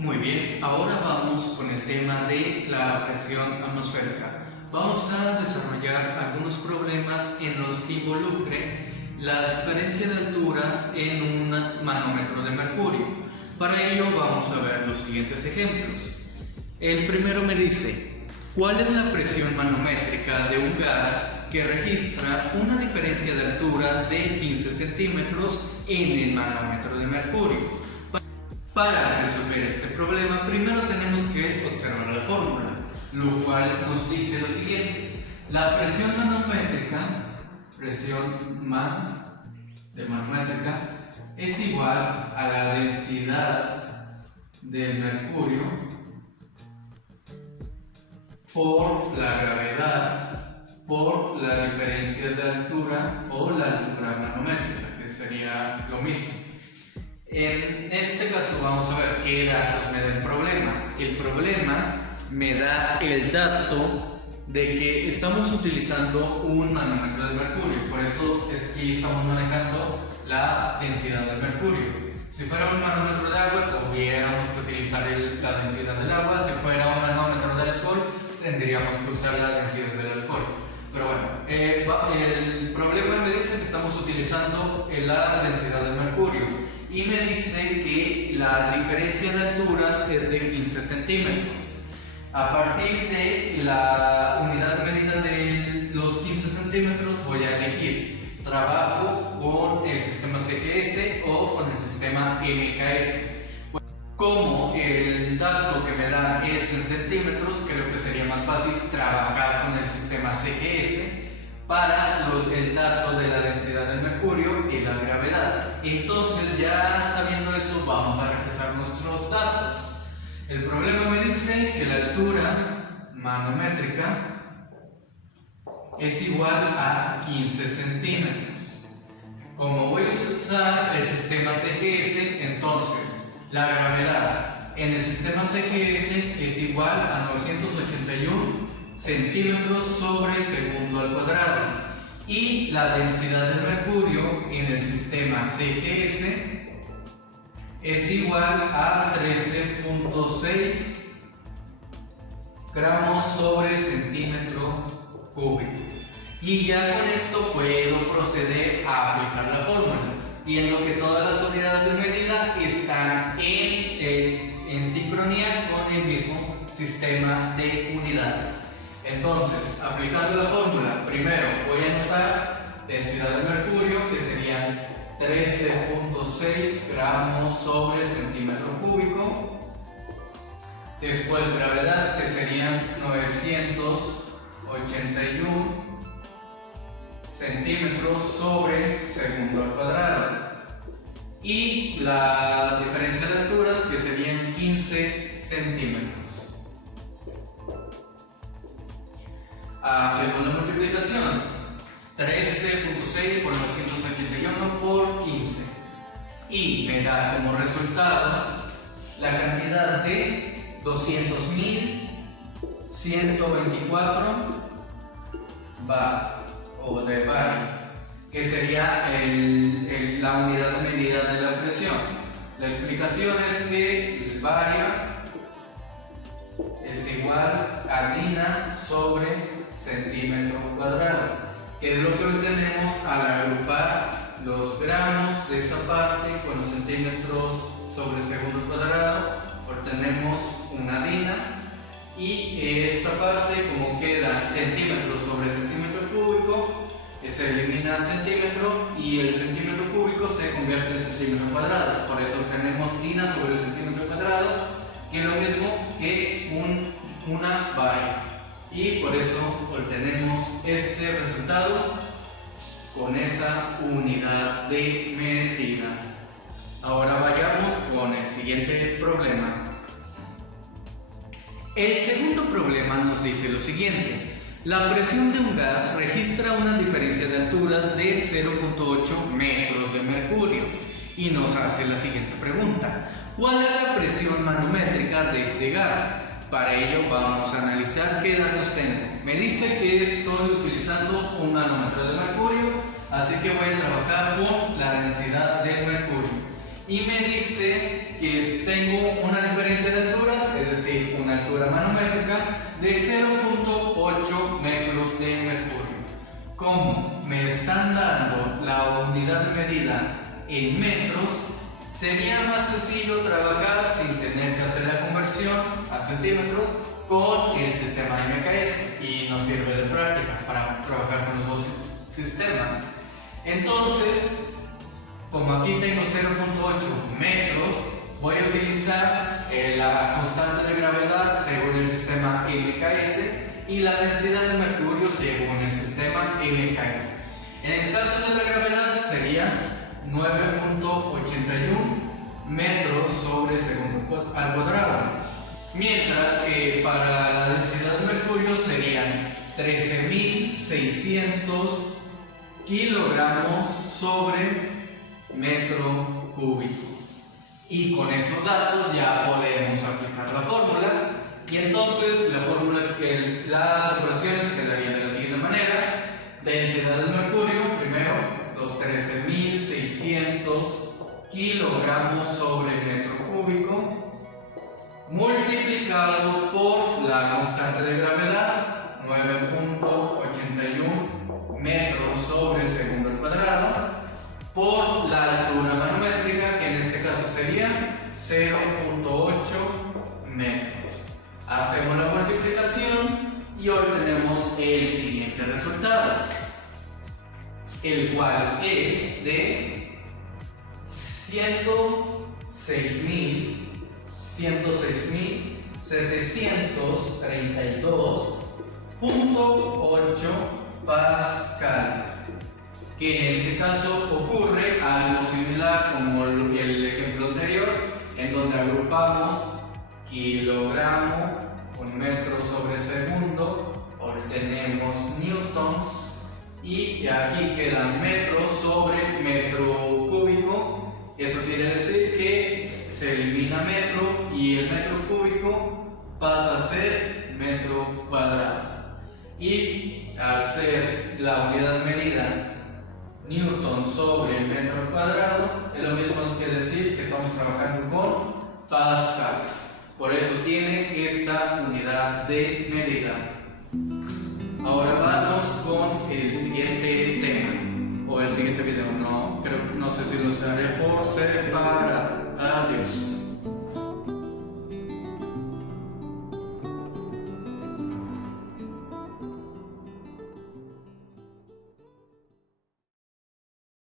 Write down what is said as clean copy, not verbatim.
Muy bien, ahora vamos con el tema de la presión atmosférica. Vamos a desarrollar algunos problemas en los que involucre la diferencia de alturas en un manómetro de mercurio. Para ello vamos a ver los siguientes ejemplos. El primero me dice, ¿cuál es la presión manométrica de un gas que registra una diferencia de altura de 15 centímetros en el manómetro de mercurio? Para resolver este problema, primero tenemos que observar la fórmula, lo cual nos dice lo siguiente. La presión manométrica, es igual a la densidad del mercurio por la gravedad por la diferencia de altura o la altura manométrica, que sería lo mismo. En este caso vamos a ver qué datos me da el problema. El problema me da el dato de que estamos utilizando un manómetro de mercurio, por eso es que estamos manejando la densidad del mercurio. Si fuera un manómetro de agua, tuviéramos que utilizar la densidad del agua. Si fuera un manómetro de alcohol, tendríamos que usar la densidad del alcohol. Pero bueno, el problema me dice que estamos utilizando la densidad del mercurio y me dice que la diferencia de alturas es de 15 centímetros. A partir de la unidad medida de los 15 centímetros voy a elegir trabajo con el sistema CGS o con el sistema MKS. Como el dato que me da es en centímetros, creo que sería más fácil trabajar con el sistema CGS para el dato de la densidad del mercurio y la gravedad. Entonces, ya sabiendo eso, vamos a regresar nuestros datos. El problema me dice que la altura manométrica es igual a 15 centímetros. Como voy a usar el sistema CGS, entonces la gravedad en el sistema CGS es igual a 981 centímetros sobre segundo al cuadrado y la densidad del mercurio en el sistema CGS es igual a 13.6 gramos sobre centímetro cúbico. Y ya con esto puedo proceder a aplicar la fórmula, y en lo que todas las unidades de medida están en sincronía con el mismo sistema de unidades. Entonces, aplicando la fórmula, primero voy a anotar densidad del mercurio, que serían 13.6 gramos sobre centímetro cúbico. Después gravedad, que serían 981 centímetros sobre segundo al cuadrado. Y la diferencia de alturas, que serían 15 centímetros. Segunda multiplicación, 13.6 por 981 por 15. Y me da como resultado la cantidad de 200.124 bar o de bar, que sería la unidad de medida de la presión. La explicación es que el bario es igual a DINA sobre centímetro cuadrado, que es lo que obtenemos al agrupar los gramos de esta parte con los centímetros sobre segundo cuadrado. Obtenemos una DINA, y esta parte, como queda centímetros sobre centímetro cúbico, se elimina centímetro y el centímetro cúbico se convierte en centímetro cuadrado. Por eso obtenemos DINA sobre centímetro cuadrado, que es lo mismo que una bar. Y por eso obtenemos este resultado con esa unidad de medida. Ahora vayamos con el siguiente problema. El segundo problema nos dice lo siguiente. La presión de un gas registra una diferencia de alturas de 0.8 metros de mercurio y nos hace la siguiente pregunta. ¿Cuál es la presión manométrica de este gas? Para ello vamos a analizar qué datos tengo. Me dice que estoy utilizando un manómetro de mercurio, así que voy a trabajar con la densidad del mercurio. Y me dice que tengo una diferencia de alturas, es decir, una altura manométrica de 0.8 metros de mercurio. Como me están dando la unidad de medida en metros, sería más sencillo trabajar sin tener que hacer la conversión a centímetros con el sistema MKS, y nos sirve de práctica para trabajar con los dos sistemas. Entonces, como aquí tengo 0.8 metros, voy a utilizar la constante de gravedad según el sistema MKS y la densidad de mercurio según el sistema MKS. En el caso de la gravedad sería 9.81 metros sobre segundo al cuadrado, mientras que para la densidad de mercurio serían 13.600 kilogramos sobre metro cúbico. Y con esos datos ya podemos aplicar la fórmula, y entonces las operaciones quedarían de la siguiente manera: densidad del mercurio, primero los 13.600 kilogramos sobre metro cúbico, multiplicado por la constante de gravedad, 9.81 metros sobre segundo al cuadrado, por la altura manométrica, que en este caso sería 0.8 metros. Hacemos la multiplicación y obtenemos el siguiente resultado, el cual es de 106.732.8 pascales, que en este caso ocurre algo similar como el ejemplo anterior, en donde agrupamos kilogramo con metro sobre segundo, obtenemos newtons, y aquí quedan metros sobre metro cúbico. Eso quiere decir que se elimina metro y el metro cúbico pasa a ser metro cuadrado, y al ser la unidad de medida newton sobre metro cuadrado, es lo mismo que decir que estamos trabajando con pascales. Por eso tiene esta unidad de medida. Ahora vamos con el siguiente tema, o el siguiente video. No sé si los haré por separado. Adiós.